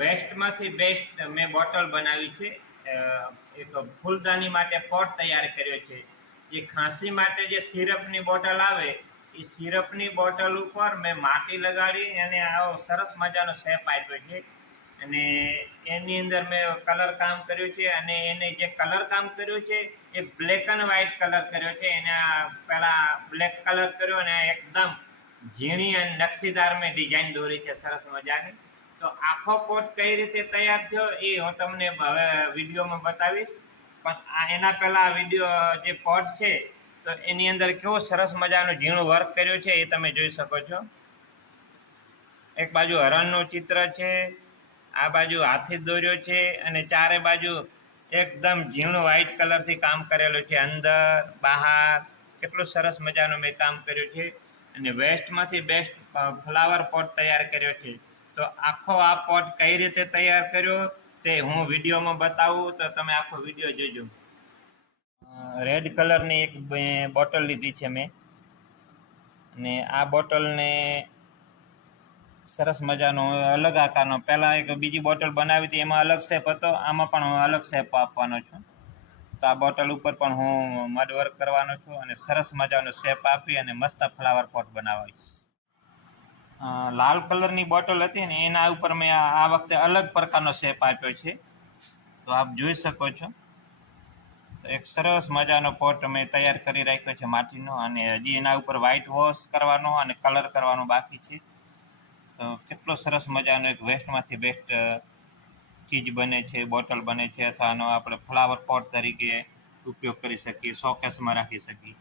વેસ્ટમાંથી best મેં bottle બનાવી છે. એક ફૂલદાની માટે પોટ તૈયાર કર્યો છે. જે ખાંસી માટે જે સિરપની બોટલ આવે એ સિરપની બોટલ ઉપર મેં માટી લગાડી અને આવો સરસ મજાનો શેપ આપ્યો છે. અને એની અંદર મેં કલર કામ કર્યું છે. અને એને જે કલર કામ કર્યું છે એ બ્લેક એન્ડ વ્હાઈટ કલર કર્યો છે. એને પેલા બ્લેક કલર કર્યો અને એકદમ ઝીણી અને નકશીદાર મેં ડિઝાઇન દોરી છે સરસ મજાની. તો આખો પોટ કઈ રીતે તૈયાર થયો એ હું તમને હવે વિડીયોમાં બતાવીશ. પણ એના પહેલા વિડીયો જે પોટ છે તો એની અંદર કેવો સરસ મજાનું ઝીણું વર્ક કર્યું છે એ તમે જોઈ શકો છો. એક બાજુ હરણનું ચિત્ર છે, આ બાજુ હાથી દોર્યો છે અને ચારે બાજુ એકદમ ઝીણું વ્હાઈટ કલરથી કામ કરેલું છે. અંદર બહાર કેટલું સરસ મજાનું મેં કામ કર્યું છે. અને વેસ્ટમાંથી બેસ્ટ ફ્લાવર પોટ તૈયાર કર્યો છે. તો આખો આ પોટ કઈ રીતે તૈયાર કર્યો તે હું વિડીયોમાં બતાવું, તો તમે આખો વિડીયો જોજો. રેડ કલરની એક બોટલ લીધી છે મેં, અને આ બોટલને સરસ મજાનો અલગ આકારનો, પહેલાં એક બીજી બોટલ બનાવી હતી એમાં અલગ શેપ હતો, આમાં પણ હું અલગ શેપ આપવાનો છું. તો આ બોટલ ઉપર પણ હું મડ વર્ક કરવાનો છું અને સરસ મજાનો શેપ આપી અને મસ્ત ફ્લાવર પોટ બનાવીશ. લાલ કલરની બોટલ હતી ને એના ઉપર મેં આ વખતે અલગ પ્રકારનો શેપ આપ્યો છે, તો આપ જોઈ શકો છો. તો એક સરસ મજાનો પોટ મેં તૈયાર કરી રાખ્યો છે માટીનો, અને હજી એના ઉપર વ્હાઈટ વોશ કરવાનો અને કલર કરવાનો બાકી છે. તો કેટલો સરસ મજાનો એક વેસ્ટમાંથી બેસ્ટ ચીજ બને છે, બોટલ બને છે, અથવા આનો આપણે ફ્લાવર પોટ તરીકે ઉપયોગ કરી શકીએ, શોકેસમાં રાખી શકીએ.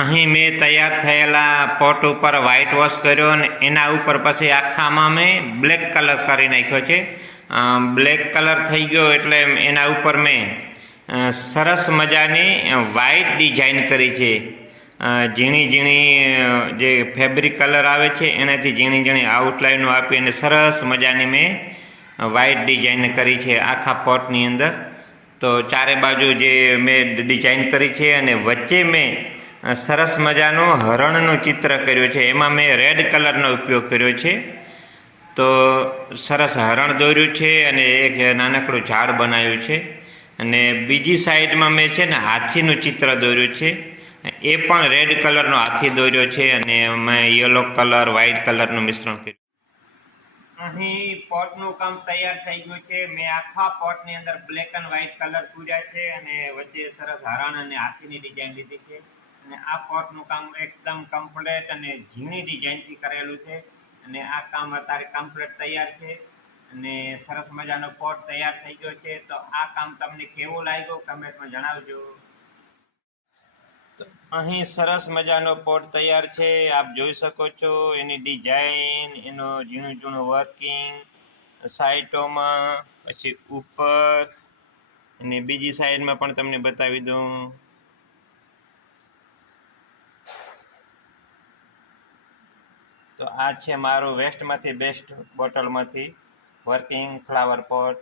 અહીં મેં તૈયાર થયેલા પોટ ઉપર વ્હાઈટ વોશ કર્યો અને એના ઉપર પછી આખામાં મેં બ્લેક કલર કરી નાખ્યો છે. બ્લેક કલર થઈ ગયો એટલે એના ઉપર મેં સરસ મજાની વ્હાઈટ ડિઝાઇન કરી છે. ઝીણી ઝીણી જે ફેબ્રિક કલર આવે છે એનાથી ઝીણી ઝીણી આઉટલાઈનો આપી અને સરસ મજાની મેં વ્હાઈટ ડિઝાઇન કરી છે આખા પોટની અંદર. તો ચારે બાજુ જે મેં ડિઝાઇન કરી છે અને વચ્ચે મેં સરસ મજાનું હરણનું ચિત્ર કર્યું છે. એમાં મેં રેડ કલરનો ઉપયોગ કર્યો છે. તો સરસ હરણ દોર્યું છે અને એક નાનકડું ઝાડ બનાવ્યું છે. અને બીજી સાઈડમાં મેં છે ને હાથીનું ચિત્ર દોર્યું છે, એ પણ રેડ કલરનો હાથી દોર્યો છે અને મેં યલો કલર વ્હાઈટ કલરનું મિશ્રણ કર્યું. અહીં પોટનું કામ તૈયાર થઈ ગયું છે. મેં આખા પોટની અંદર બ્લેક એન્ડ વ્હાઈટ કલર પૂર્યા છે અને વચ્ચે સરસ હરણ અને હાથીની ડિઝાઇન લીધી છે. અને આ પોટનું કામ એકદમ કમ્પ્લેટ અને ઝીણી ડિઝાઇનથી કરેલું છે. અને આ કામ અત્યારે કમ્પ્લેટ તૈયાર છે અને સરસ મજાનો પોટ તૈયાર થઈ ગયો છે. તો આ કામ તમને કેવું લાગ્યું કમેન્ટમાં જણાવજો. તો અહીં સરસ મજાનો પોટ તૈયાર છે, આપ જોઈ શકો છો. એની ડિઝાઇન, એનો ઝીણું ઝીણું વર્કિંગ સાઈડોમાં, પછી ઉપર અને બીજી સાઈડમાં પણ તમને બતાવી દઉં. તો આ છે મારું વેસ્ટમાંથી બેસ્ટ બોટલમાંથી વર્કિંગ ફ્લાવર પોટ.